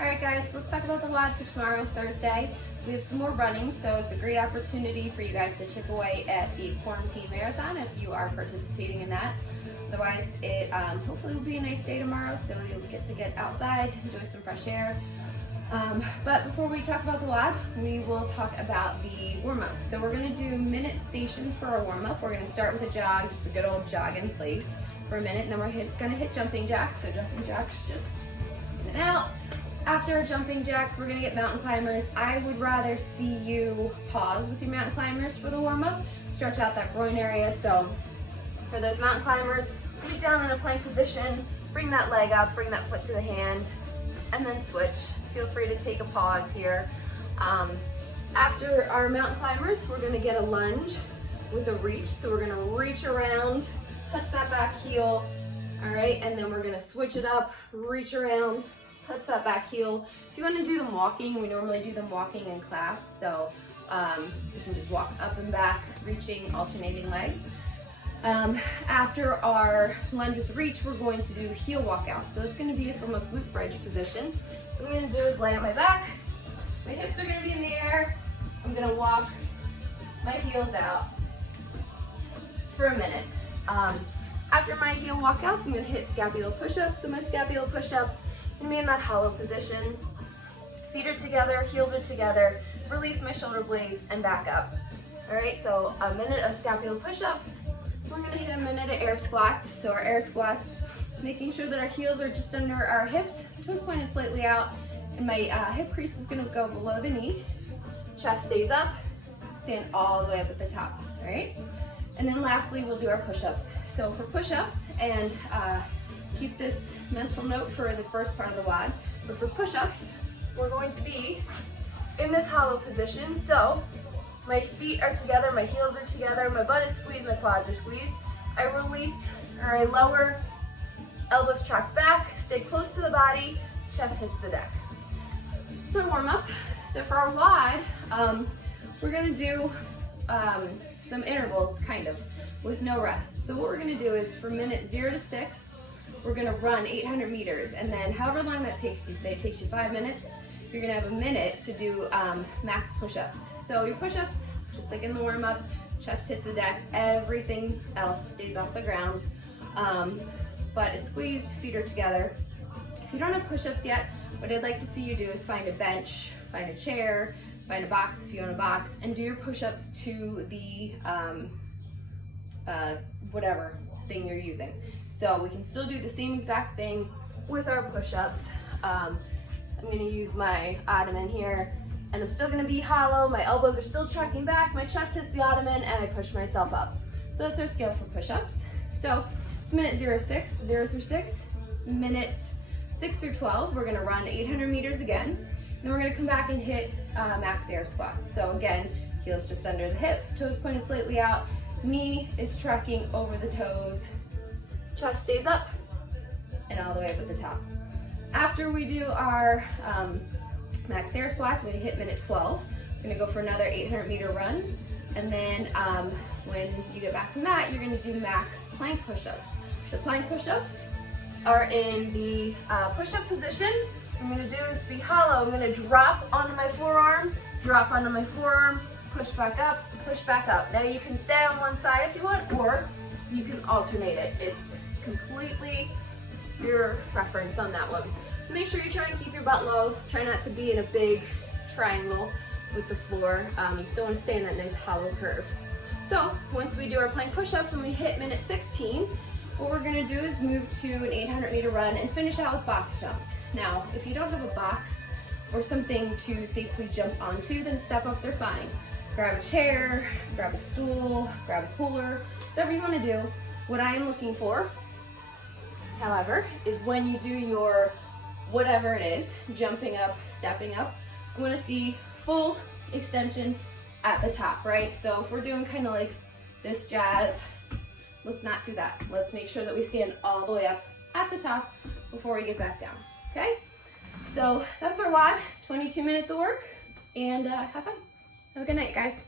All right guys, let's talk about the WOD for tomorrow, Thursday. We have some more running, so it's a great opportunity for you guys to chip away at the quarantine marathon if you are participating in that. Otherwise, it hopefully will be a nice day tomorrow, so you'll get outside, enjoy some fresh air. But before we talk about the WOD, we will talk about the warm-up. So we're gonna do minute stations for our warm-up. We're gonna start with a jog, just a good old jog in place for a minute, and then we're gonna hit jumping jacks. So jumping jacks, just in and out. After our jumping jacks, we're gonna get mountain climbers. I would rather see you pause with your mountain climbers for the warm-up, stretch out that groin area. So for those mountain climbers, get down in a plank position, bring that leg up, bring that foot to the hand, and then switch. Feel free to take a pause here. After our mountain climbers, we're gonna get a lunge with a reach. So we're gonna reach around, touch that back heel, all right? And then we're gonna switch it up, reach around, touch that back heel. If you want to do them walking, we normally do them walking in class, so you can just walk up and back, reaching, alternating legs. After our lunge with reach, we're going to do heel walkout. So it's going to be from a glute bridge position. So what I'm going to do is lay on my back, my hips are going to be in the air, I'm going to walk my heels out for a minute. After my heel walkouts, I'm going to hit scapula push ups. So my scapula push ups, I'm gonna be in that hollow position. Feet are together, heels are together. Release my shoulder blades and back up. All right, so a minute of scapula push-ups. We're gonna hit a minute of air squats. So our air squats, making sure that our heels are just under our hips, toes pointed slightly out, and my hip crease is gonna go below the knee. Chest stays up, stand all the way up at the top, all right? And then lastly, we'll do our push-ups. So for push-ups, and keep this mental note for the first part of the WOD, but for push-ups, we're going to be in this hollow position. So my feet are together, my heels are together, my butt is squeezed, my quads are squeezed. I release, or I lower, elbows track back, stay close to the body, chest hits the deck. It's our warm-up. So for our WOD, we're gonna do some intervals, kind of, with no rest. So what we're gonna do is for minute 0 to 6, we're gonna run 800 meters, and then however long that takes you, say it takes you 5 minutes, you're gonna have a minute to do max push-ups. So your push-ups, just like in the warm-up, chest hits the deck, everything else stays off the ground. Butt is squeezed, feet are together. If you don't have push-ups yet, what I'd like to see you do is find a bench, find a chair, find a box if you own a box, and do your push-ups to the whatever thing you're using. So we can still do the same exact thing with our push-ups. I'm gonna use my ottoman here, and I'm still gonna be hollow, my elbows are still tracking back, my chest hits the ottoman, and I push myself up. So that's our scale for push-ups. So it's minute 0 through 6, minute 6 through 12, we're gonna run 800 meters again. Then we're gonna come back and hit max air squats. So again, heels just under the hips, toes pointed slightly out, knee is tracking over the toes, chest stays up, and all the way up at the top. After we do our max air squats, we're gonna hit minute 12. We're gonna go for another 800 meter run. And then when you get back from that, you're gonna do max plank push-ups. The plank push-ups are in the push-up position. What I'm gonna do is be hollow. I'm gonna drop onto my forearm, push back up, push back up. Now you can stay on one side if you want, or you can alternate it. It's completely your preference on that one. Make sure you try and keep your butt low. Try not to be in a big triangle with the floor. You still want to stay in that nice hollow curve. So once we do our plank push-ups and we hit minute 16, what we're gonna do is move to an 800 meter run and finish out with box jumps. Now, if you don't have a box or something to safely jump onto, then step-ups are fine. Grab a chair, grab a stool, grab a cooler, whatever you wanna do. What I am looking for, however, is when you do your whatever it is, jumping up, stepping up, I wanna see full extension at the top, right? So if we're doing kind of like this jazz, let's not do that. Let's make sure that we stand all the way up at the top before we get back down, okay? So that's our WOD, 22 minutes of work, and have fun. Have a good night, guys.